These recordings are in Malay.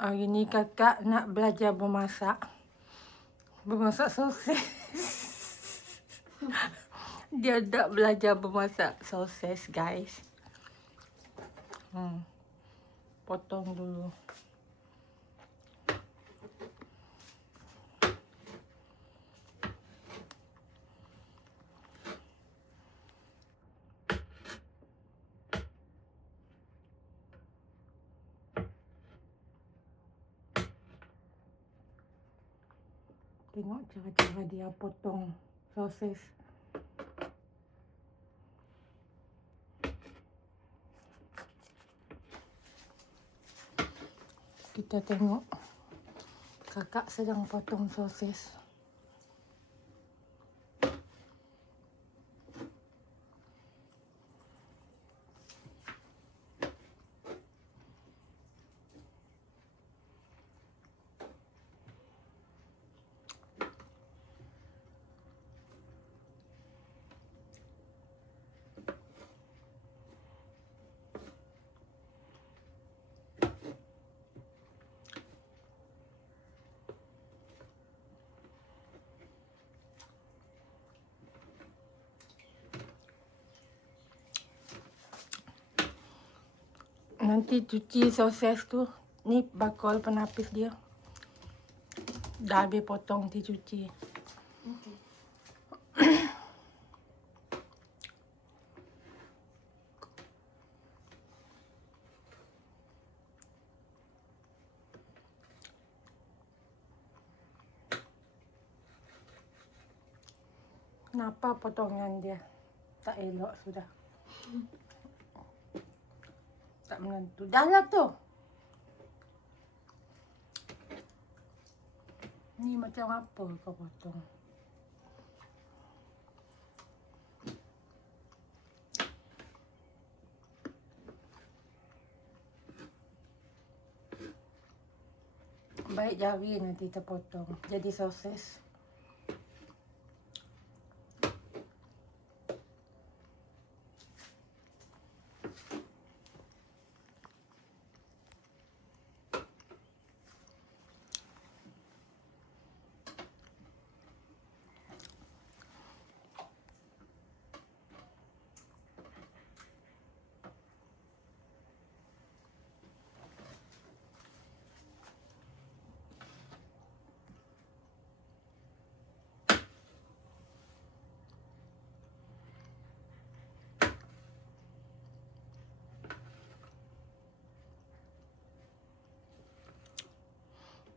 Hari ni kakak nak belajar bermasak. Bermasak sosis. Dia nak belajar bermasak sosis, guys. Potong dulu. Tengok cara-cara dia potong sosis. Kita tengok kakak sedang potong sosis. Nanti cuci sosis tu. Ni bakul penapis dia. Dah habis potong, nanti cuci. Okay. Kenapa potongan dia tak elok sudah? Tak menentu. Dah lah tu. Ni macam apa kau potong? Baik jari nanti terpotong. Jadi sosis.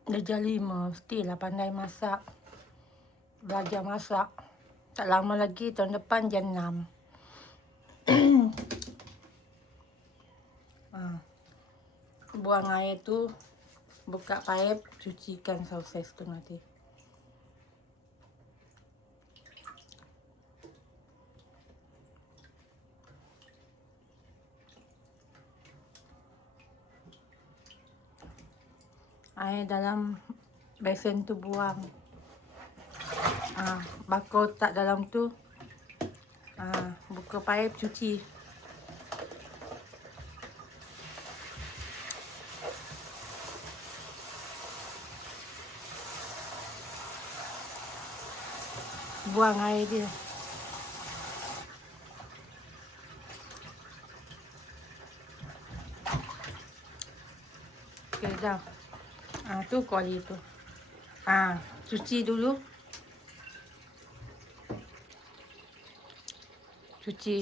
Darjah 5, mestilah pandai masak. Belajar masak. Tak lama lagi, tahun depan jam 6. Buang air tu, buka paip, cucikan sosis tu nanti. Air dalam besen tu buang. Bakul tak dalam tu. Buka paip, cuci. Buang air dia. Okey dah. Tu kuali tu. Cuci dulu. Cuci.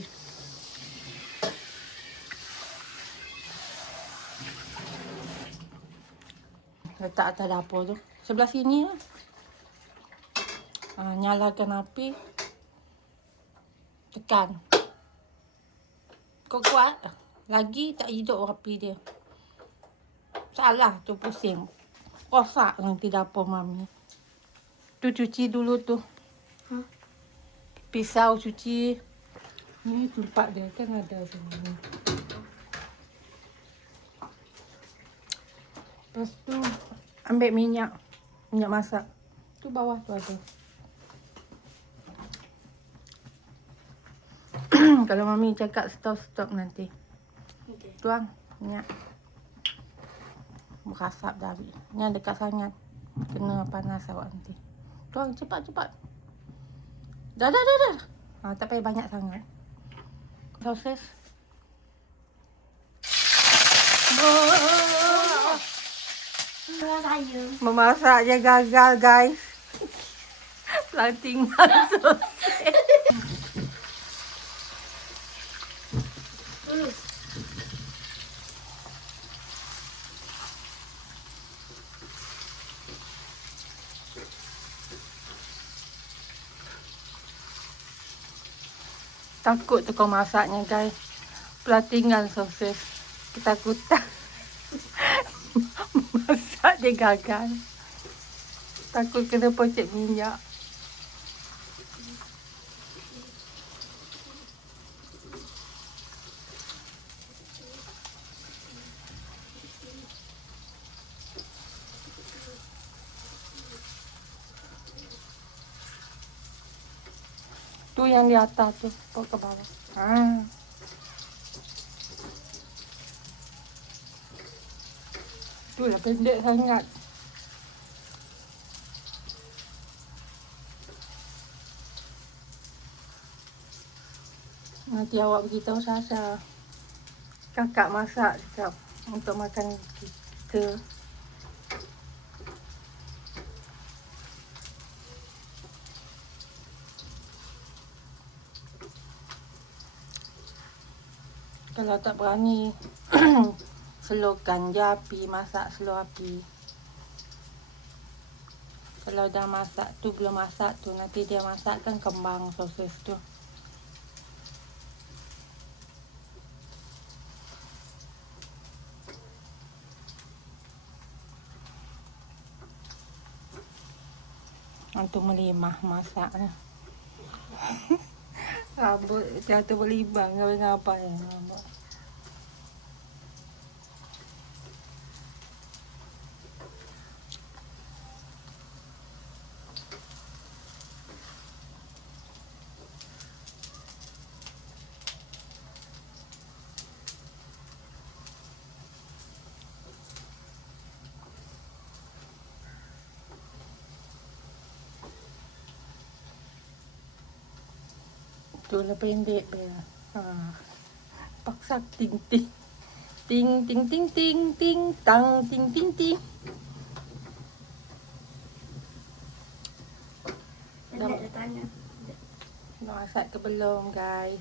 Letak atas dapur tu. Sebelah sini lah. Nyalakan api. Tekan. Kuat-kuat. Lagi tak hidup api dia. Salah tu, pusing. Rosak nanti dapur mami. Tu cuci dulu tu. Pisau cuci. Ni tempat dia kan ada sini. Lepas tu ambil minyak. Minyak masak. Tu bawah tu ada. Kalau mami cakap stop nanti. Okay. Tuang minyak. Merasap dah habis. Ni dekat sangat. Kena panas awak nanti. Tuang cepat. Dah. Tak payah banyak sangat. Sosis. Memasak je gagal, guys. Plantingan sosis. Takut tu kau masaknya, guys. Plantingan sosis. Ketakutan. Masak dia gagal. Takut kena pocek minyak. Tu yang di atas tu, bawa ke bawah. Tu lah pendek sangat. Nanti awak beritahu Sasha. Kakak masak cakap untuk makan kita. Kalau tak berani, slowkan je api, masak slow api. Kalau dah masak tu, belum masak tu, nanti dia masak kan kembang sosis tu. Untuk melimah masak lah. Rambut jatuh berlibang, ngapa ya nampak. Itulah pendek dia. Paksa ting ting. Ting ting ting ting ting tang ting ting ting. Dah tanya. Dah masak ke belum, guys?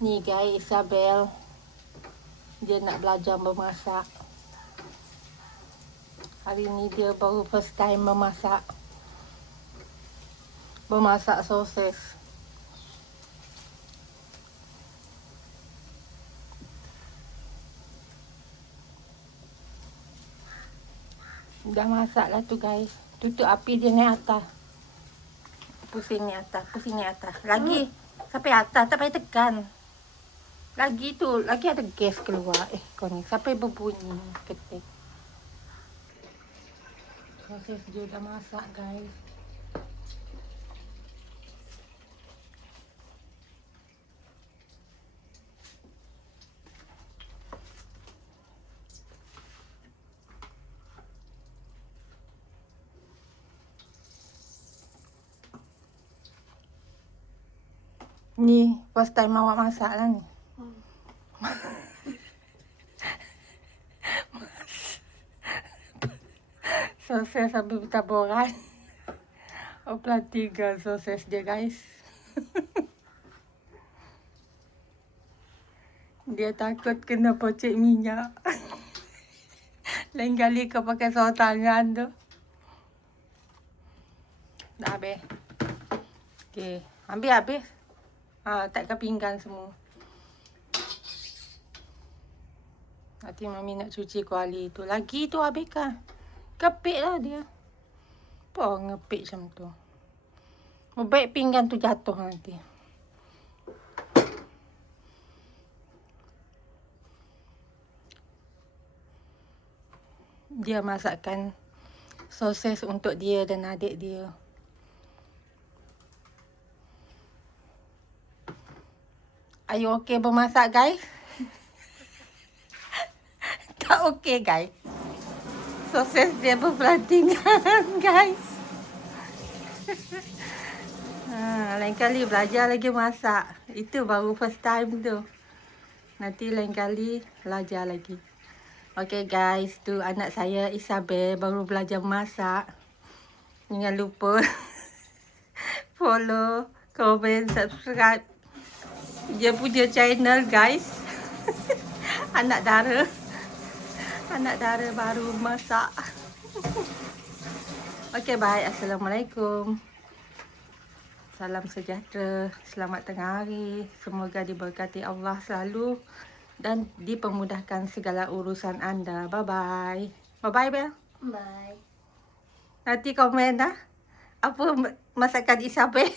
Ni guys, Isabel. Dia nak belajar memasak. Hari ni dia baru first time memasak. Memasak sosis. Dah masak lah tu, guys. Tutup api dia naik atas. Pusing ni atas. Lagi. Sampai atas, tak payah tekan. Lagi tu, lagi ada gas keluar. Kau ni, sampai berbunyi ketik. Sosis dia dah masak, guys. Ni first time awak masak lah ni. Sosis sambil bertaburan. Plantingan sosis dia, guys. Dia takut kena pocek minyak. Lain kali kau pakai saus tangan tu. Dah habis. Okey, habis. Takkan pinggan semua. Nanti Mami nak cuci kuali tu. Lagi tu habiskan. Kepik lah dia. Apa ngepik macam tu? Baik pinggan tu jatuh nanti. Dia masakkan sosis untuk dia dan adik dia. Are you okay bermasak, guys? Tak okey guys. Proses dia berpelantingan guys. Lain kali belajar lagi masak. Itu baru first time tu. Nanti lain kali belajar lagi. Okay guys, tu anak saya Isabel baru belajar masak. Jangan lupa follow, komen, subscribe dia punya channel guys. Anak dara baru masak. Okay, bye. Assalamualaikum. Salam sejahtera. Selamat tengah hari. Semoga diberkati Allah selalu dan dipermudahkan segala urusan anda. Bye-bye. Bye-bye, Bel. Bye. Nanti komen dah. Apa masakan Isabel?